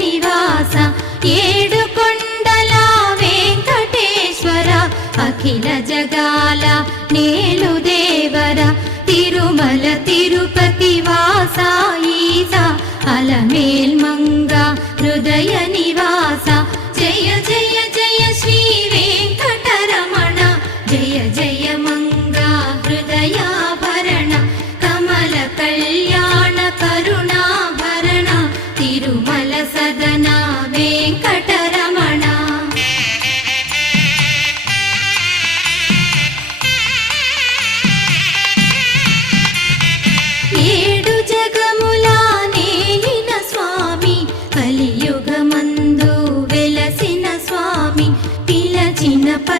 నివాస ఏడు కొండల వెంకటేశ్వర అఖిల జగాల నేలు దేవర తిరుమల తిరుపతి వాస ఈస అలమేల్ మంగ హృదయ నివాస జయ జయ జయ శ్రీ వెంకటరమణ జయ జయ మంగ హృదయాభరణ కమల కళ్యాణ కరుణాభరణ తిరుమల సదన వెంకటరమణ ఏడు జగముల నేలిన స్వామి కలియుగమందు వెలసిన స్వామి పిలచిన